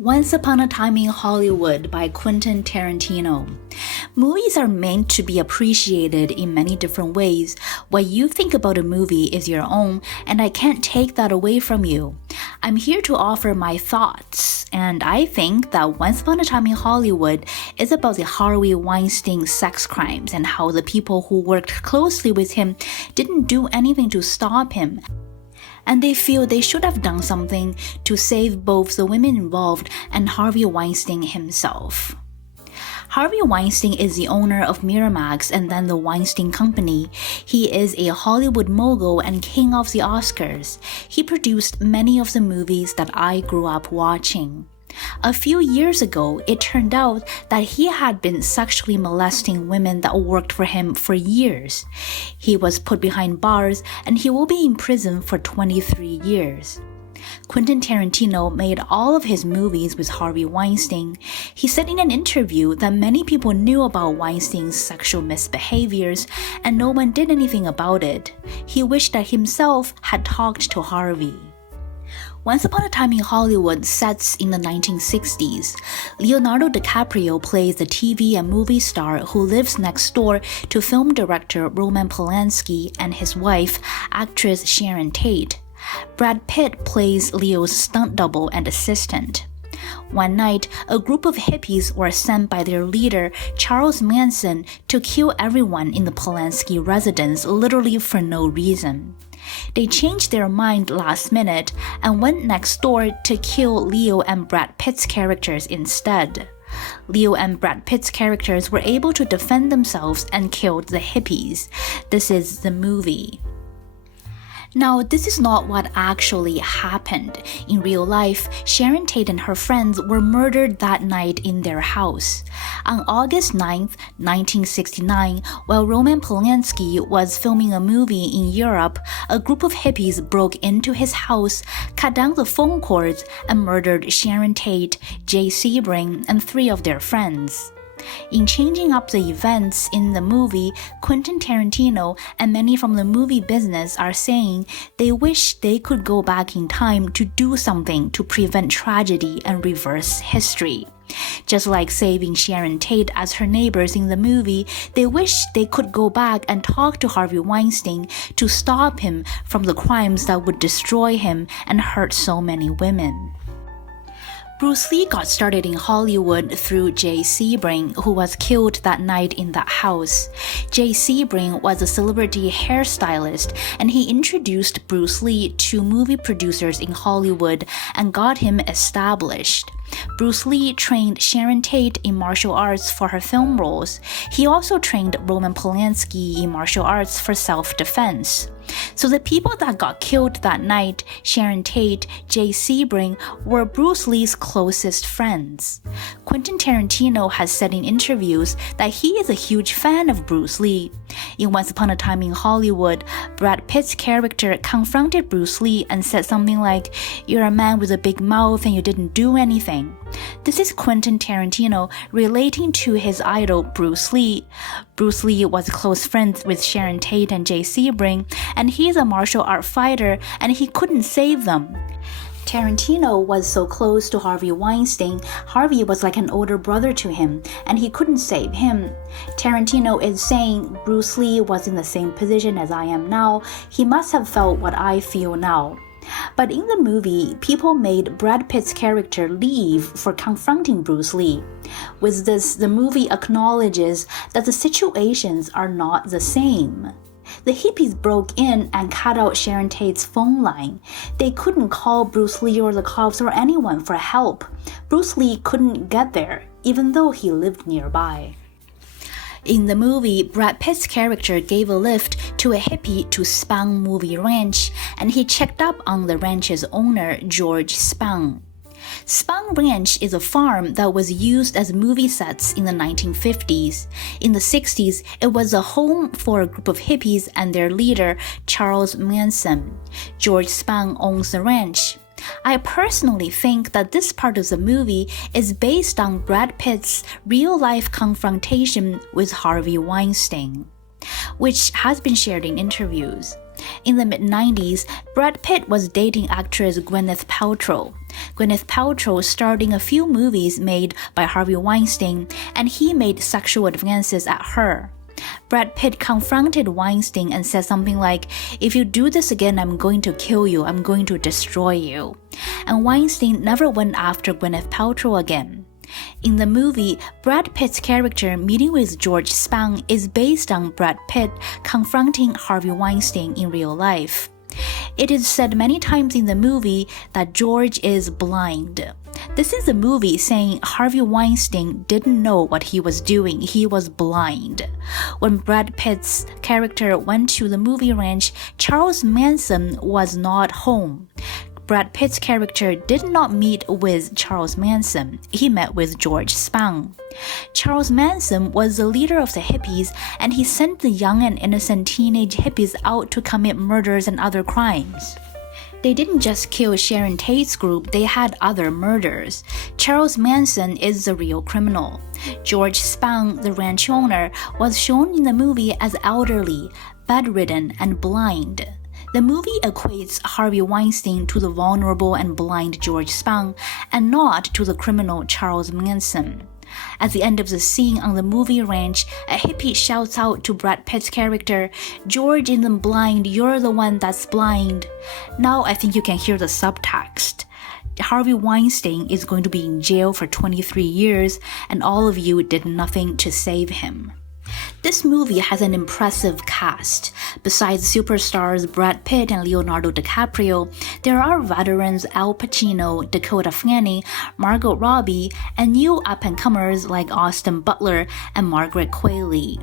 Once Upon a Time in Hollywood by Quentin Tarantino. Movies are meant to be appreciated in many different ways. What you think about a movie is your own, and I can't take that away from you. I'm here to offer my thoughts, and I think that Once Upon a Time in Hollywood is about the Harvey Weinstein sex crimes and how the people who worked closely with him didn't do anything to stop him. And they feel they should have done something to save both the women involved and Harvey Weinstein himself. Harvey Weinstein is the owner of Miramax and then the Weinstein Company. He is a Hollywood mogul and king of the Oscars. He produced many of the movies that I grew up watching. A few years ago, it turned out that he had been sexually molesting women that worked for him for years. He was put behind bars and he will be in prison for 23 years. Quentin Tarantino made all of his movies with Harvey Weinstein. He said in an interview that many people knew about Weinstein's sexual misbehaviors and no one did anything about it. He wished that himself had talked to Harvey. Once Upon a Time in Hollywood sets in the 1960s. Leonardo DiCaprio plays the TV and movie star who lives next door to film director Roman Polanski and his wife, actress Sharon Tate. Brad Pitt plays Leo's stunt double and assistant. One night, a group of hippies were sent by their leader, Charles Manson, to kill everyone in the Polanski residence literally for no reason. They changed their mind last minute and went next door to kill Leo and Brad Pitt's characters instead. Leo and Brad Pitt's characters were able to defend themselves and killed the hippies. This is the movie. Now, this is not what actually happened. In real life, Sharon Tate and her friends were murdered that night in their house. On August 9, 1969, while Roman Polanski was filming a movie in Europe, a group of hippies broke into his house, cut down the phone cords, and murdered Sharon Tate, Jay Sebring, and 3 of their friends. In changing up the events in the movie, Quentin Tarantino and many from the movie business are saying they wish they could go back in time to do something to prevent tragedy and reverse history. Just like saving Sharon Tate as her neighbors in the movie, they wish they could go back and talk to Harvey Weinstein to stop him from the crimes that would destroy him and hurt so many women. Bruce Lee got started in Hollywood through Jay Sebring, who was killed that night in that house. Jay Sebring was a celebrity hairstylist, and he introduced Bruce Lee to movie producers in Hollywood and got him established. Bruce Lee trained Sharon Tate in martial arts for her film roles. He also trained Roman Polanski in martial arts for self-defense. So the people that got killed that night, Sharon Tate, Jay Sebring, were Bruce Lee's closest friends. Quentin Tarantino has said in interviews that he is a huge fan of Bruce Lee. In Once Upon a Time in Hollywood, Brad Pitt's character confronted Bruce Lee and said something like, "You're a man with a big mouth and you didn't do anything." This is Quentin Tarantino relating to his idol Bruce Lee. Bruce Lee was close friends with Sharon Tate and Jay Sebring, and he is a martial art fighter and he couldn't save them. Tarantino was so close to Harvey Weinstein, Harvey was like an older brother to him, and he couldn't save him. Tarantino is saying Bruce Lee was in the same position as I am now. He must have felt what I feel now. But in the movie, people made Brad Pitt's character leave for confronting Bruce Lee. With this, the movie acknowledges that the situations are not the same. The hippies broke in and cut out Sharon Tate's phone line. They couldn't call Bruce Lee or the cops or anyone for help. Bruce Lee couldn't get there, even though he lived nearby. In the movie, Brad Pitt's character gave a lift to a hippie to Spang Movie Ranch, and he checked up on the ranch's owner, George Spang. Spang Ranch is a farm that was used as movie sets in the 1950s. In the 60s, it was a home for a group of hippies and their leader, Charles Manson. George Spang owns the ranch. I personally think that this part of the movie is based on Brad Pitt's real-life confrontation with Harvey Weinstein, which has been shared in interviews. In the mid-90s, Brad Pitt was dating actress Gwyneth Paltrow. Gwyneth Paltrow starred in a few movies made by Harvey Weinstein, and he made sexual advances at her. Brad Pitt confronted Weinstein and said something like, "If you do this again, I'm going to kill you, I'm going to destroy you." And Weinstein never went after Gwyneth Paltrow again. In the movie, Brad Pitt's character meeting with George Spahn is based on Brad Pitt confronting Harvey Weinstein in real life. It is said many times in the movie that George is blind. This is the movie saying Harvey Weinstein didn't know what he was doing, he was blind. When Brad Pitt's character went to the movie ranch, Charles Manson was not home. Brad Pitt's character did not meet with Charles Manson, he met with George Spahn. Charles Manson was the leader of the hippies, and he sent the young and innocent teenage hippies out to commit murders and other crimes. They didn't just kill Sharon Tate's group, they had other murders. Charles Manson is the real criminal. George Spahn, the ranch owner, was shown in the movie as elderly, bedridden, and blind. The movie equates Harvey Weinstein to the vulnerable and blind George Spahn, and not to the criminal Charles Manson. At the end of the scene on the movie ranch, a hippie shouts out to Brad Pitt's character, "George isn't blind, you're the one that's blind." Now I think you can hear the subtext. Harvey Weinstein is going to be in jail for 23 years, and all of you did nothing to save him. This movie has an impressive cast. Besides superstars Brad Pitt and Leonardo DiCaprio, there are veterans Al Pacino, Dakota Fanning, Margot Robbie, and new up-and-comers like Austin Butler and Margaret Qualley.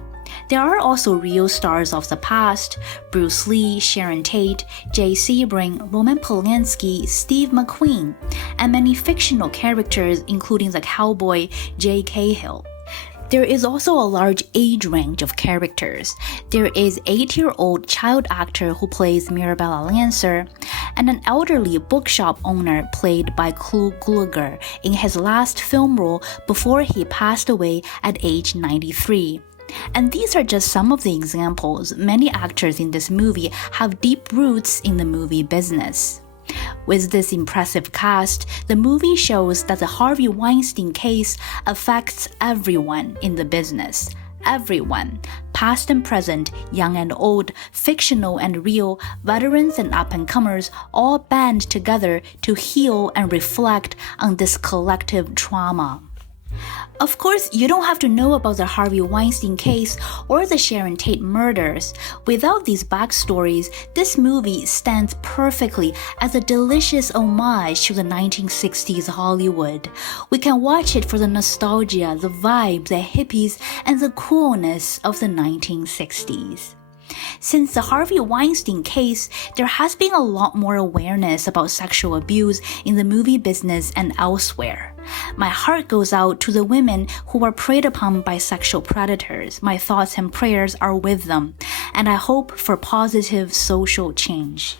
There are also real stars of the past: Bruce Lee, Sharon Tate, Jay Sebring, Roman Polanski, Steve McQueen, and many fictional characters including the cowboy Jay Cahill. There is also a large age range of characters. There is 8-year-old child actor who plays Mirabella Lancer, and an elderly bookshop owner played by Clu Gulager in his last film role before he passed away at age 93. And these are just some of the examples. Many actors in this movie have deep roots in the movie business. With this impressive cast, the movie shows that the Harvey Weinstein case affects everyone in the business. Everyone, past and present, young and old, fictional and real, veterans and up-and-comers, all band together to heal and reflect on this collective trauma. Of course, you don't have to know about the Harvey Weinstein case or the Sharon Tate murders. Without these backstories, this movie stands perfectly as a delicious homage to the 1960s Hollywood. We can watch it for the nostalgia, the vibe, the hippies, and the coolness of the 1960s. Since the Harvey Weinstein case, there has been a lot more awareness about sexual abuse in the movie business and elsewhere. My heart goes out to the women who are preyed upon by sexual predators. My thoughts and prayers are with them, and I hope for positive social change.